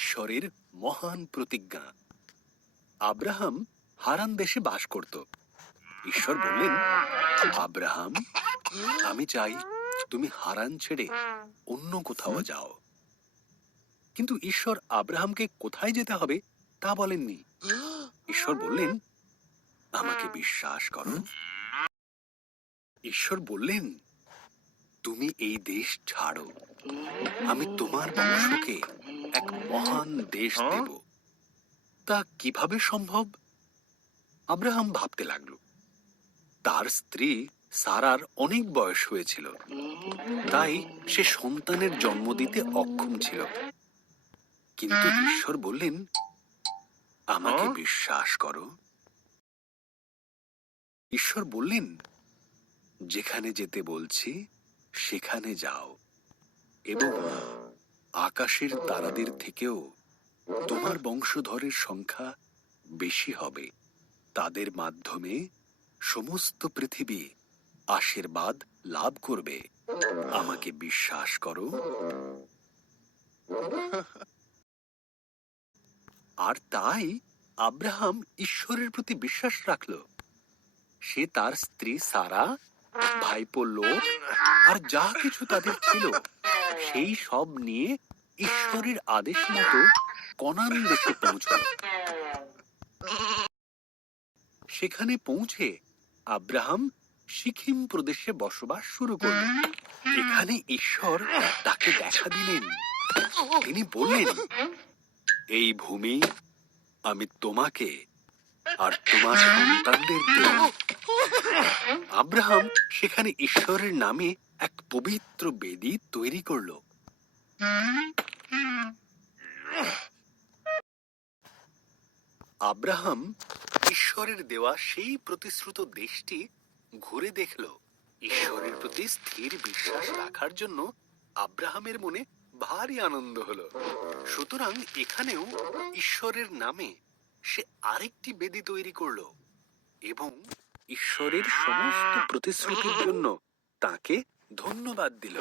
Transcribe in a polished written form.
ঈশ্বরের মহান প্রতিজ্ঞা। আব্রাহাম হারান দেশে বাস করত। ঈশ্বর বললেন, আব্রাহাম, আমি চাই তুমি হারান ছেড়ে অন্য কোথাও যাও। কিন্তু ঈশ্বর আব্রাহামকে কোথায় যেতে হবে তা বলেননি। ঈশ্বর বললেন, আমাকে বিশ্বাস করো। ঈশ্বর বললেন, তুমি এই দেশ ছাড়ো, আমি তোমার বংশকে এক মহান দেশ দেব। তা কিভাবে সম্ভব? আব্রাহাম ভাবতে লাগলো। তার স্ত্রী সারার অনেক বয়স হয়েছিল, তাই সে সন্তানের জন্ম দিতে অক্ষম ছিল। কিন্তু ঈশ্বর বললেন, আমাকে বিশ্বাস করো। ঈশ্বর বললেন, যেখানে যেতে বলছি সেখানে যাও, এবং আকাশের তারাদের থেকেও তোমার বংশধরের সংখ্যা বেশি হবে। তাদের মাধ্যমে সমস্ত পৃথিবী আশীর্বাদ লাভ করবে। আমাকে বিশ্বাস করো। আর তাই আব্রাহাম ঈশ্বরের প্রতি বিশ্বাস রাখল। সে তার স্ত্রী সারা, ভাইপো লোট আর যা কিছু তাদের ছিল সেই সব নিয়ে ঈশ্বরের আদেশ মতো কনান দেশে পৌঁছল। সেখানে পৌঁছে আব্রাহাম সিকিম প্রদেশে বসবাস শুরু করল। এখানে ঈশ্বর তাকে দেখা দিলেন। তিনি বললেন, এই ভূমি আমি তোমাকে আর তোমার সন্তানদের দেব। আব্রাহাম সেখানে ঈশ্বরের নামে এক পবিত্র বেদি তৈরি করল। আব্রাহাম ঈশ্বরের দেওয়া সেই প্রতিশ্রুত দেশটি ঘুরে দেখল। ঈশ্বরের প্রতি স্থির বিশ্বাস রাখার জন্য আব্রাহামের মনে ভারী আনন্দ হলো। সুতরাং এখানেও ঈশ্বরের নামে সে আরেকটি বেদি তৈরি করলো এবং ঈশ্বরের সমস্ত প্রতিশ্রুতির জন্য তাকে ধন্যবাদ দিল।